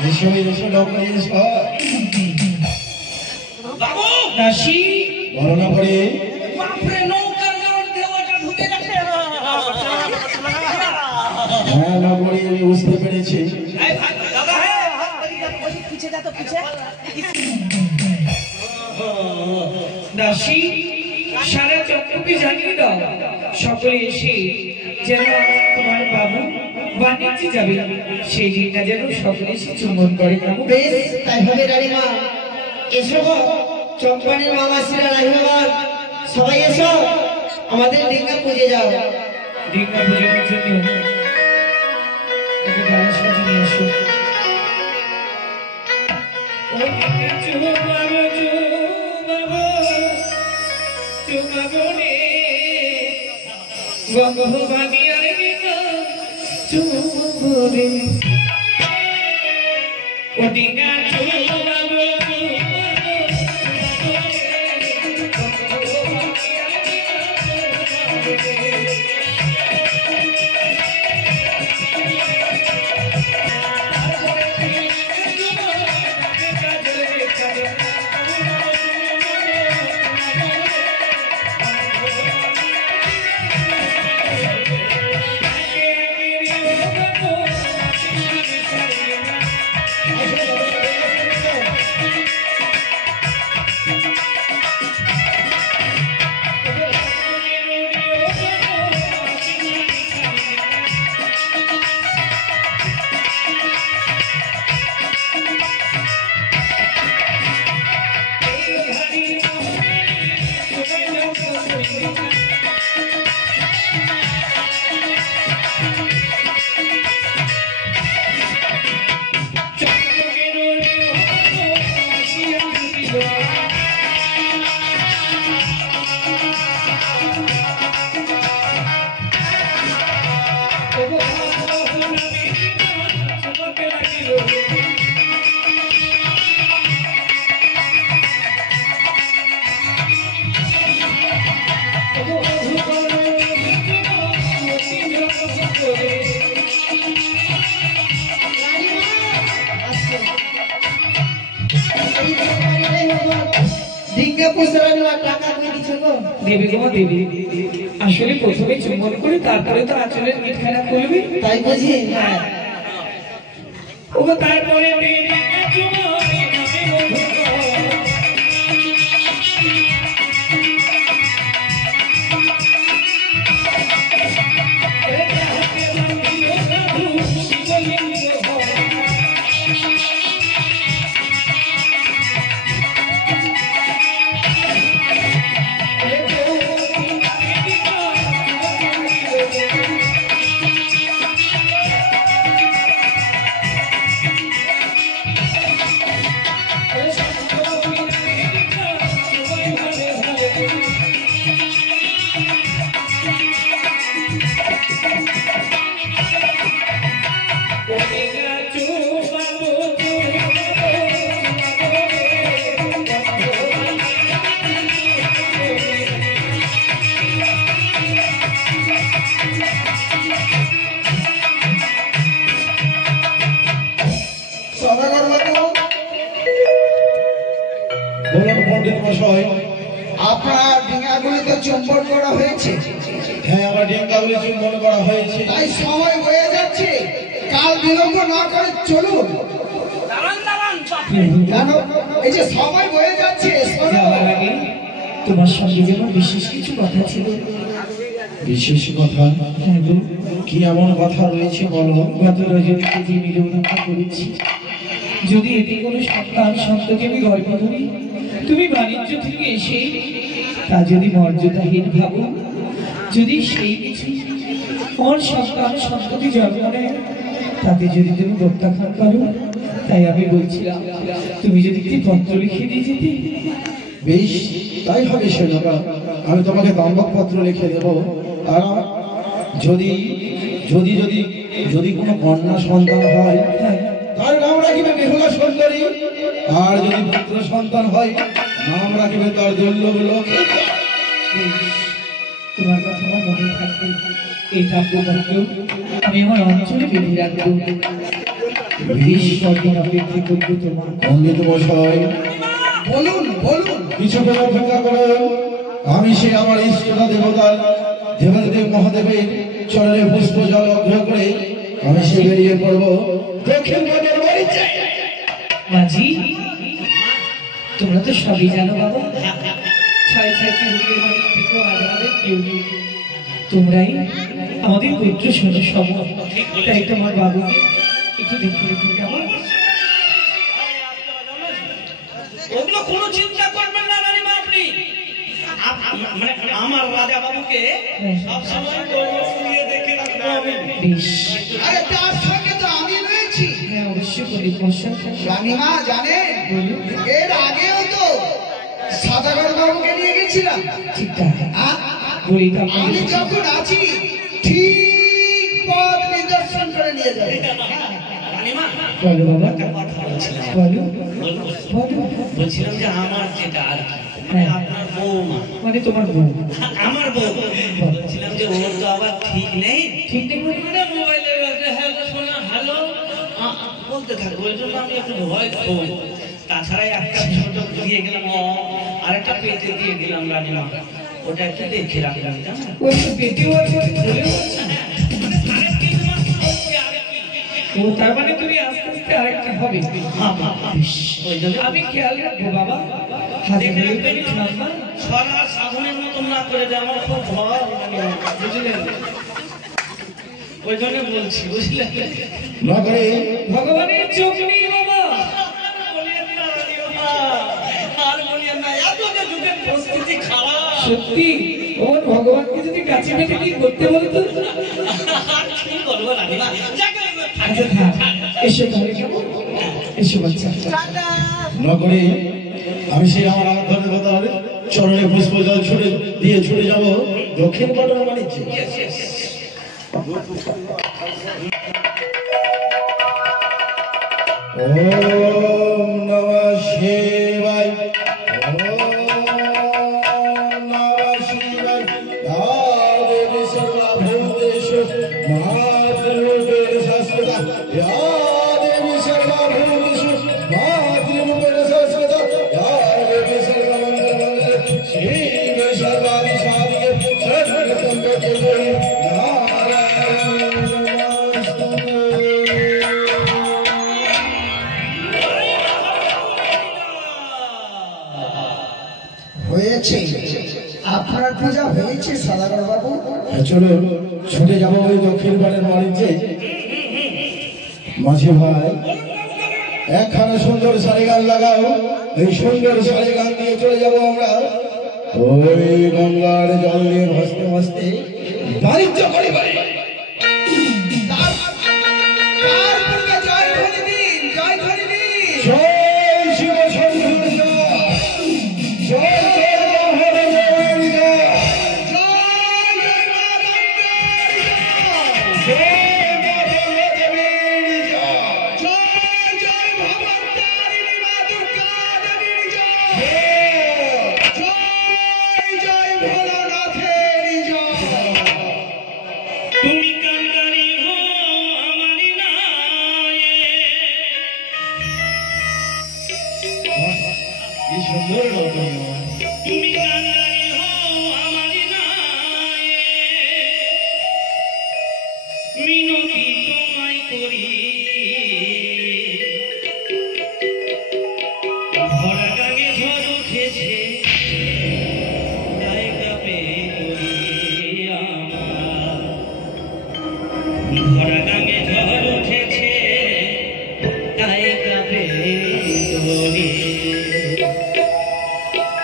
এসো এসো নৌকা এসো বাবু দাসী বলো না পরে বাপরে নৌকার মধ্যে ওটা ঢুকে গেছে হ্যাঁ না পরে আমি বুঝতে পেরেছি এই ভাই দাদা হ্যাঁ পিছে যা তো পিছে দাসী সারা চক্রকে জানিয়ে দাও সকলে এসে যেন তোমার বাবু বাণিজ্যে যাবে সেই দিনটা যেন সকলে এসে চুম্বন করে বেশ তাই হবে রানীমা এসো গো চম্পানের মামাসিরা রানীমা সবাই এসো আমাদের ডিঙ্গা পুজে যাও দীর্ঘা পুজোর জন্য ওকে গাড়ি সাজিয়ে নিয়ে আসো ও চুমাবো চুমাবো চুমাবো রে ভগবানী আরে চুমাবো রে ও ডিঙ্গা চুমাবো ডিঙ্গা পুজরানোর টাকা কই দিছো গো দেবী গো দেবী আসলে প্রথমে চুম্বন করে তারপরে তো আঁচলের গিটখানা খুলবে তাই বুঝি হ্যাঁ ওগো তারপরে দেবী চুম্বনে নামে বলুন পণ্ডিত মশাই আপনার ডিঙ্গাগুলিতে চুম্বন করা হয়েছে হ্যাঁ আমার ডিঙ্গাগুলি চুম্বন করা হয়েছে তাই সময় হয়ে যাচ্ছে কাল বিলম্ব না করে চলুন দাঁড়ান দাঁড়ান কেন এই যে সময় হয়ে যাচ্ছে শোনো। যাওয়ার আগে তোমার সঙ্গে যেন বিশেষ কিছু কথা ছিল বিশেষ কথা হ্যাঁ গো কি এমন কথা রয়েছে বলো গত রজনীতে যে মিলনটা করেছি যদি এতে কোনো সন্তান সন্ততি আমি গর্ভ ধরি তুমি বাণিজ্য থেকে এসে তা যদি মর্যাদাহীন ভাবো যদি সেই কিছু আমার সন্তান সন্ততি জন্ম নেয় তাতে যদি তুমি প্রত্যাখ্যান করো তাই আমি বলছিলাম তুমি যদি একটি পত্র লিখে দিয়ে যেতে বেশ তাই হবে সেনাকা আমি তোমাকে দাম্পত্য পত্র লিখে দেবো আর যদি যদি যদি যদি কোনো কন্যা সন্তান হয় তার নাম রাখিবে বেহুলা সুন্দরী আর যদি পুত্র সন্তান হয় নাম রাখিবে তার দুর্লভ লক্ষ্মী তোমার কথা আমার মনে থাকবে এই কাব্যপত্র আমি আমার অঞ্চলে বেঁধে রাখবো বেশ কদিন অপেক্ষা করবো তোমার। পণ্ডিত মশাই, বলুন বলুন। কিছুক্ষণ অপেক্ষা করুন। আমি সে আমার ইষ্টতা দেবতার দেবাদেব মহাদেবের চরণে পুষ্প জল অগ্রহ করে আমি সে বেরিয়ে পড়বো দক্ষিণ পথের বাড়িতে। মাঝি, তোমরা তো সবই জানো বাবা। ছয় ছয়টি রূপের মালিক থেকেও আজ আমাদের কেউ নেই। তোমরাই আমাদের পুত্র শোনো সব। তাই তোমার বাবুকে একটু দেখে রেখে কেমন? ওগুলো কোনো চিন্তা করবেন না রানীমা আপনি। মানে আমার রাজা বাবুকে সব সময় শুয়ে দেখে রাখতে হবে। বেশ, আরে তার সঙ্গে তো আমি রয়েছি। হ্যাঁ অবশ্যই পণ্ডিত মশাই। রানীমা জানেন, বলুন। এর আগেও তো সাদাগর বাবুকে নিয়ে গেছিলাম। ঠিক তাই। আ- বলি তো আমি আপনাকে। যখন আছি ঠিক পথ নিদর্শন করে নিয়ে যাবে। রানীমা বলো বাবা, একটা কথা বলছিলাম। বলো বলবো? বলো। বলছিলাম যে আমার যেটা আর কি, মানে আপনার বৌমা, মানে তোমার বউ আমার বউ, বলছিলাম যে ওর তো আবার ঠিক নেই। ঠিক নেই মানে? মানে মোবাইলে হ্যালো শোনা হ্যালো বলতে থাকে, ওই জন্য আমি একটু ভয় করি। তাছাড়া একটা ছোট দিয়ে গেলাম আরেকটা পেটে দিয়ে দিলাম রানীমা, ওটা একটু দেখে রাখলাম। ওই তো পেটেও আছে, বলেও আছে। ও তার মানে তুমি আস্তে আস্তে আরেকটা হবে। বেশ, ওই জন্য আমি খেয়াল রাখবো বাবা। হাতে দেখে ধরে রাখবেন তুমি ঠাম্মা, ছড়া সাধনের মতন না করে দেয়, আমার খুব ভয়, বুঝলেন? ওই জন্য বলছি, বুঝলেন? না করে ভগবানের চোখ নেই বাবা। বলিয়েন না রানীমা, আর বলিয়েন না, এত যে যুগের পরিস্থিতি খারাপ। সত্যি ওর ভগবানকে যদি কাছে পেতে কি করতে বলতো? আর কি করবো রানীমা, যাকে আচ্ছা থাক, এসো তাহলে কেমন? এসো বাচ্চা। না করে আমি সেই আমার আরাধ্য দেবতার চরণে পুষ্প জল ছুড়ে দিয়ে ছুটে যাব দক্ষিণ পথের বাড়িতে। ওম নমঃ শিবায়, ওম নমঃ শিবায়। ইয়া দেবী সর্বভূতেষু মাতৃরূপেণ সংস্থিতা, ইয়া দেবী সর্বভূতেষু মাতৃরূপেণ সংস্থিতা, ইয়া দেবী সর্বমঙ্গলমঙ্গলে শিবে সর্বাধিসাধিকে শরণত্বম্বকে গৌরী নারায়ণ নমস্তুতে। হয়েছে, আপনার পূজা হয়েছে সাদাগর বাবু। হ্যাঁ, চলো ছুটে যাবো ওই দক্ষিণ পাড়ের বাড়িতে। মাঝি ভাই, একখানা সুন্দর শাড়ি গান লাগাও। এই সুন্দর শাড়ি গান দিয়ে চলে যাবো আমরা ওই গঙ্গার জল দিয়ে ভাসতে ভাসতে বাণিজ্য করিবারে। তার পূর্বে জয় ধ্বনি দিন, জয় ধ্বনি দিন। জয় শিব শঙ্কর জয়, জয় জয় মহাদেবের জয়, জয় জয় মা গঙ্গার জয়। জয় মহাদেবের জয়, জয় জয় ভগবতারিণী মা দুর্গা দেবীর জয়। জয় জয় ভোলানাথের জয়। তুমি কান্ডারি হো আমারি নায়ে, কি সুন্দর নৌকা। তুমি কান্ডারি হো আমারি নায়ে, মিনতি তোমায় করি, ভরা গাঙে ঝড় উঠেছে, গায়ে কাঁপে তরি আমার। ভরা গাঙে ঝড় উঠেছে, গায়ে কাঁপে তরি।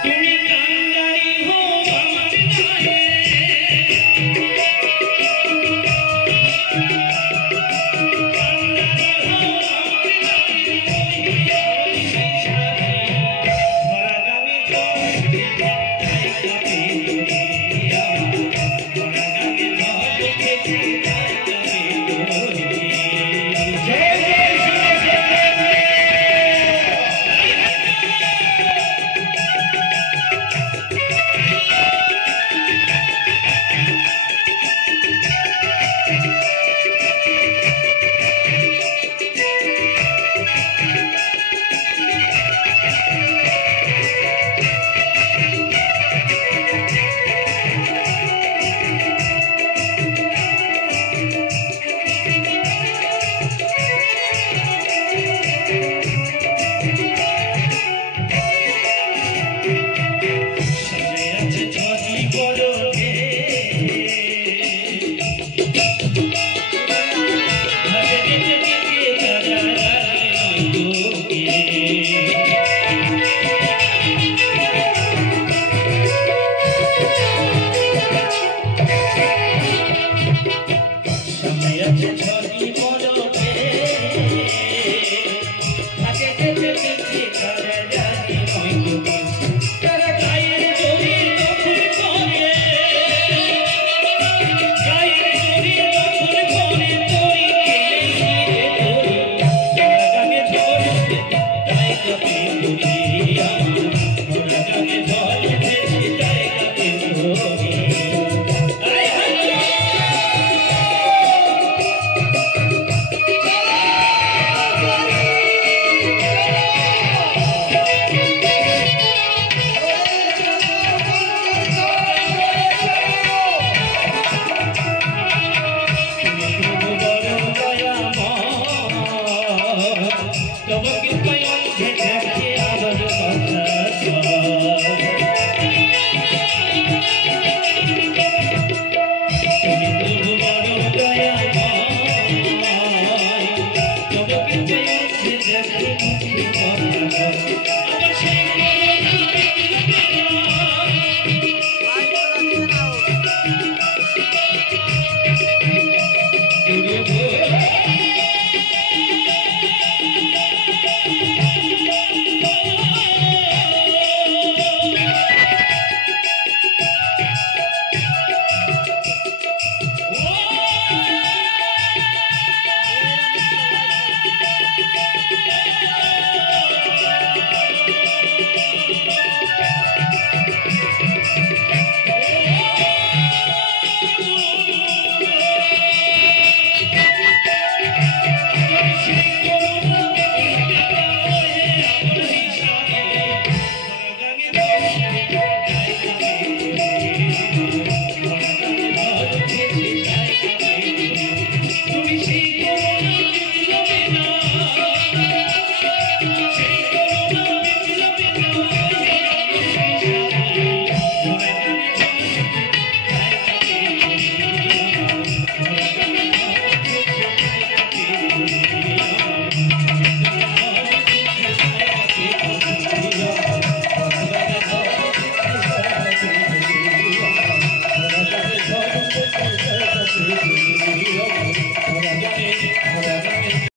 তুমি কান্ডারি হো আমার নায়ে, কান্ডারি হো আমার নায়ে, ভরা গাঙে ঝড় উঠেছে, গায়ে কাঁপে তরি আমার। ভরা গাঙে ঝড় উঠেছে, গায়ে কাঁপে তরি। কন্যা